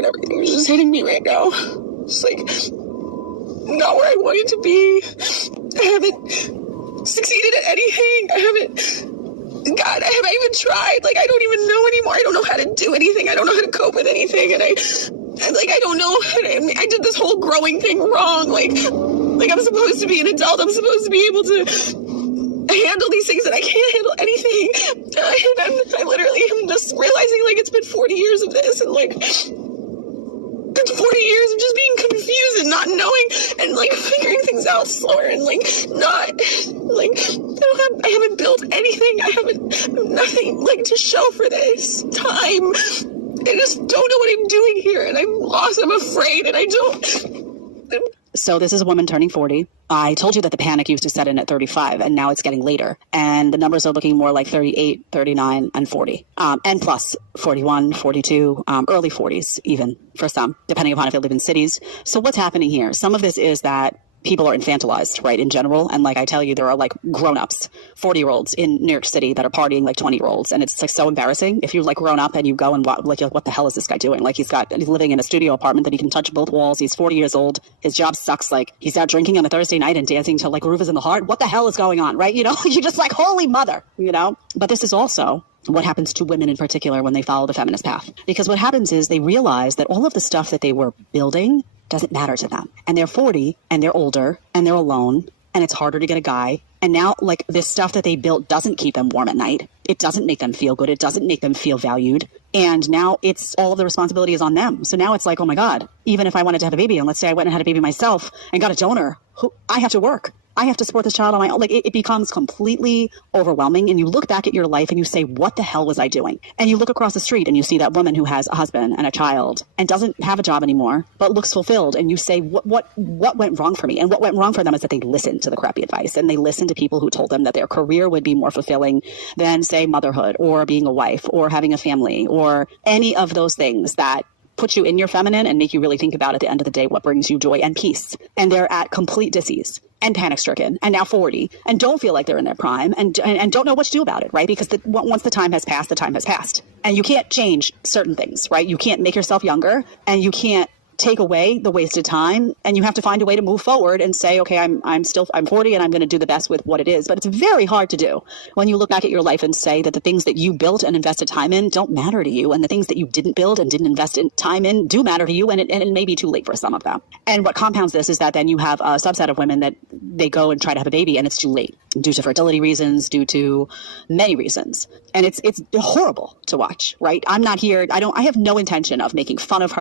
and everything is just hitting me right now. It's like, not where I wanted to be. I haven't succeeded at anything. I haven't even tried. Like, I don't even know anymore. I don't know how to do anything. I don't know how to cope with anything. And I don't know. I did this whole growing thing wrong. Like I'm supposed to be an adult. I'm supposed to be able to handle these things, and I can't handle anything. And I literally am just realizing, like, it's been 40 years of this, and like, it's 40 years of just being confused and not knowing and like figuring things out slower and like not like I haven't built anything. I have nothing like to show for this time. I just don't know what I'm doing here, and I'm lost. I'm afraid, and I don't. So this is a woman turning 40. I told you that the panic used to set in at 35, and now it's getting later. And the numbers are looking more like 38, 39, and 40. And plus 41, 42, early 40s even for some, depending upon if they live in cities. So what's happening here? Some of this is that people are infantilized, right, in general. And like I tell you, there are like grown-ups, 40-year-olds in New York City that are partying like 20-year-olds. And it's like so embarrassing. If you're like grown up and you go and like, what the hell is this guy doing? Like he's living in a studio apartment that he can touch both walls. He's 40 years old. His job sucks. Like he's out drinking on a Thursday night and dancing to like Groove is in the Heart. What the hell is going on, right? You know, you're just like, holy mother, you know? But this is also what happens to women in particular when they follow the feminist path. Because what happens is they realize that all of the stuff that they were building doesn't matter to them. And they're 40 and they're older and they're alone and it's harder to get a guy. And now like this stuff that they built doesn't keep them warm at night. It doesn't make them feel good. It doesn't make them feel valued. And now it's all of the responsibility is on them. So now it's like, oh my God, even if I wanted to have a baby, and let's say I went and had a baby myself and got a donor, I have to work. I have to support this child on my own. Like it becomes completely overwhelming. And you look back at your life and you say, what the hell was I doing? And you look across the street and you see that woman who has a husband and a child and doesn't have a job anymore, but looks fulfilled. And you say, what went wrong for me? And what went wrong for them is that they listened to the crappy advice and they listened to people who told them that their career would be more fulfilling than, say, motherhood or being a wife or having a family or any of those things that put you in your feminine and make you really think about at the end of the day what brings you joy and peace. And they're at complete dis-ease and panic-stricken and now 40 and don't feel like they're in their prime and don't know what to do about it, right? Because once the time has passed, the time has passed. And you can't change certain things, right? You can't make yourself younger and you can't take away the wasted time, and you have to find a way to move forward and say, okay, I'm 40 and I'm going to do the best with what it is. But it's very hard to do when you look back at your life and say that the things that you built and invested time in don't matter to you, and the things that you didn't build and didn't invest in time in do matter to you, and it may be too late for some of them. And what compounds this is that then you have a subset of women that they go and try to have a baby and it's too late due to fertility reasons, due to many reasons. And it's horrible to watch, right? I'm not here. I have no intention of making fun of her.